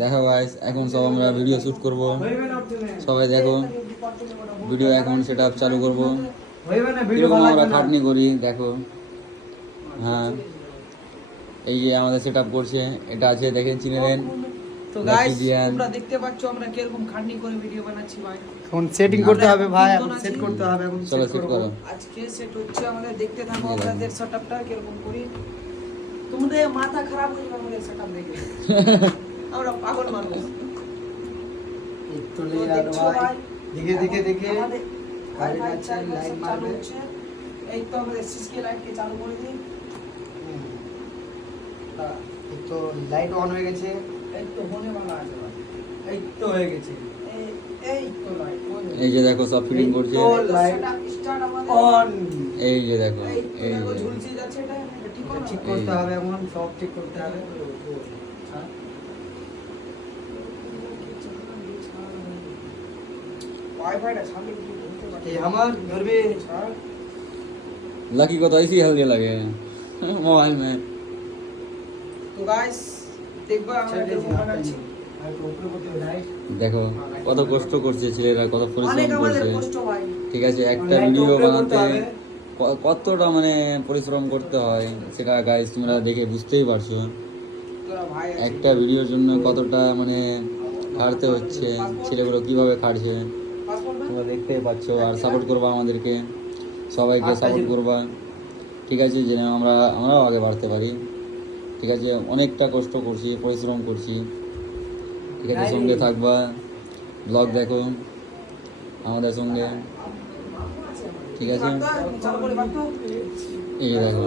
দেখো গাইস, এখন সব আমরা ভিডিও শ্যুট করব। সবাই দেখো, ভিডিও এখন সেট আপ চালু করবো। কিরকম আমরা খাটনি করি দেখো। হ্যাঁ, এই যে আমাদের সেট আপ করছে, এটা আছে দেখেন, চিনে নেন। তো গাইস তোমরা দেখতে পাচ্ছ আমরা কিরকম খাটনি করে ভিডিও বানাচ্ছি ভাই। এখন সেটিং করতে হবে ভাই, এখন সেট করতে হবে। এখন চলো সেট করো। আজকে সেট হচ্ছে আমাদের, দেখতে থাকো আমাদের সেটআপটা কিরকম করি। তোমাদের মাথা খারাপ হয়ে যাবে আমাদের সেটআপ দেখে। আমরা পাগল মানুষ। একটু লেয়ার ভাই, দেখে দেখে দেখে লাইট আছে, লাইট চালু হচ্ছে। এই তো আমাদের সিসকে লাইটকে চালু করে দিই। এই তো লাইট অন হয়ে গেছে। এই তো হোনে वाला আছে ভাই। এই তো হয়ে গেছে। এই তো লাইট। এই যে দেখো সব ফিটিং করছে। সেটআপ স্টার্ট আমাদের অন। এই যে দেখো, এই এই তো যে ঝুলছি যাচ্ছে, এটা ঠিক করো। ঠিক করতে হবে, এমন সব ঠিক করতে হবে। वाईफाईটা সামনে কি বলতে পারি? এই আমার ধরবে लकी को तो ऐसी हल्दी लगे मोबाइल में। তো গাইস দেখবা আমরা কিরকম বানাচ্ছি। আর উপরে করতে হবে লাইট। দেখো কত কষ্ট করছে ছেলেরা, কত অনেক পরিশ্রম আমাদের করছে। কষ্ট ভাই। ঠিক আছে, একটা Light ভিডিও উপরে করতে বানাতে হবে। কতটা মানে পরিশ্রম করতে হয় সেটা গাইস তোমরা দেখে বুঝতেই পারছো। তোরা ভাই আছে। একটা ভিডিওর জন্য কতটা মানে খাটতে হচ্ছে, ছেলেগুলো কিভাবে খাটছে পাসপোর্ট না? তোমরা দেখতেই পাচ্ছ। আর সাপোর্ট করবা আমাদেরকে, সবাইকে সাপোর্ট করবা। ঠিক আছে, যেন আমরাও আগে বাড়তে পারি। ঠিক আছে, অনেকটা কষ্ট করছি, পরিশ্রম করছি। ঠিক আছে, সঙ্গে থাকবা, ব্লগ দেখো আমাদের সঙ্গে। ঠিক আছে, চালু করে বাতো। এই যে দেখো,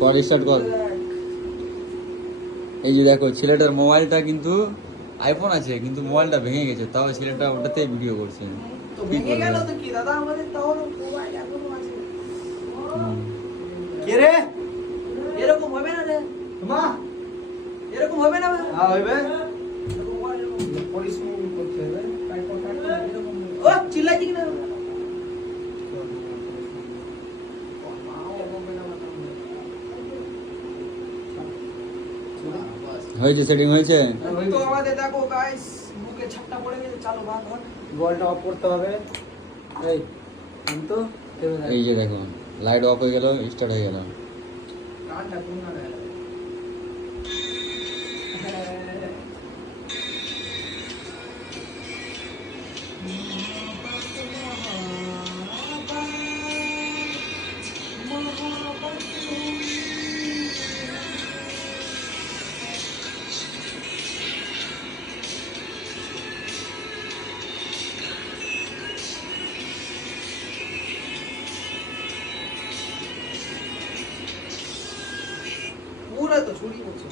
কল স্টার্ট কর। এই যে দেখো, ছেলেটার মোবাইলটা কিন্তু আইফোন আছে, কিন্তু মোবাইলটা ভেঙে গেছে, তাও ছেলেটা ওটাতেই ভিডিও করছে। তো ভেঙে গেল তো কি দাদা, আমাদের তাও মোবাইল এখনো আছে। কে রে? এরকম হবে না রে মা, এরকম হবে না ভাই। হ্যাঁ হইবে। এরকম হয়, এরকম। পরিশ্রম করতে হবে। এরকম। ও চিল্লাইছি কি না? হয়েছে, সেটিং হয়েছে। তো আমাদের দেখো গাইস বুকে ছাপটা পড়ে গেছে, চালো ভাগ ভাগ। বলটা অফ করতে হবে। এই তো এই যে দেখো, লাইট অফ হয়ে গেল, স্টার্ট হয়ে গেল। কানটা কোন না রে। পুরো তো ছুরি করছে।